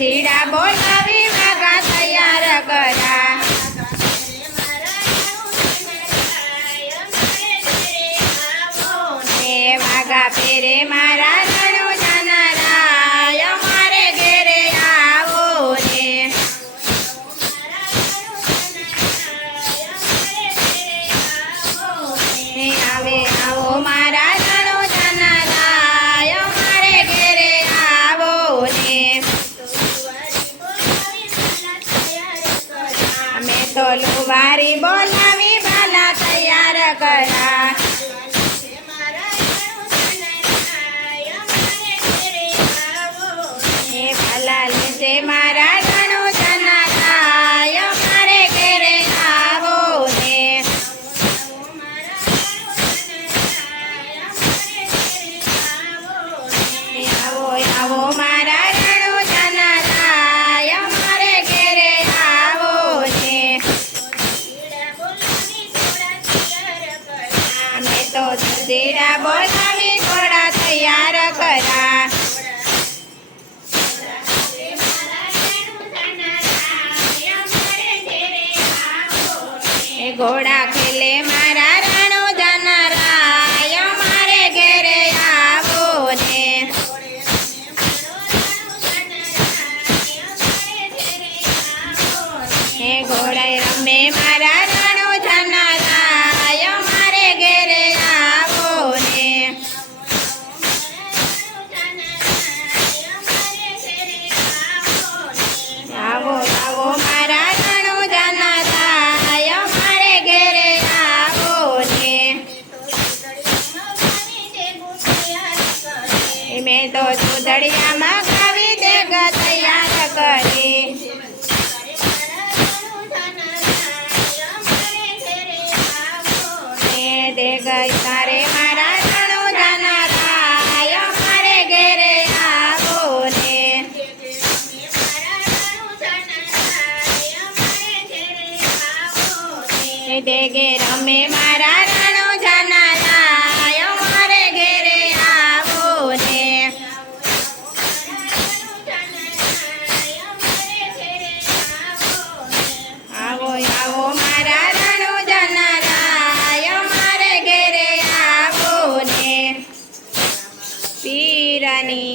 તુલસીડા બોલાવી વાઘા તૈયાર કર્યા વાઘા ફેરે મારા રણુ જનારા અમારે ઘેરે આવો રે આવે આવો મારા રણુ જનારા અમારે ઘેરે આવો રે અમે તો લુવારી બોલાવી બાલા તૈયાર કરા મારા રણુ જનારા અમારે ઘેરે આવો રે આવો આવો મારા રણુ જનારા અમારે ઘેરે આવો રે અમે તો તુલસીડા બોલાવી થોડા તૈયાર કરા ઘોડા ખેલે મારા રણુ જનારા અમારે ઘેરે આવો રે ઘોડા રમે મારા રણુ જનારા અમારે ઘેરે આવો રે આવો આવો મારા રણુ જનારા મેં તો ચૂંદડિયામાં ગાવી દેગ તૈયાર કરી દેગ તારે મારા રણુ જનારા અમારે ઘેરે આવો રે દેગે રમે મારા રણુ જનારા અમારે ઘેરે આવો રે આવો આવો મારા રણુ જનારા અમારે ઘેરે આવો રે પીરની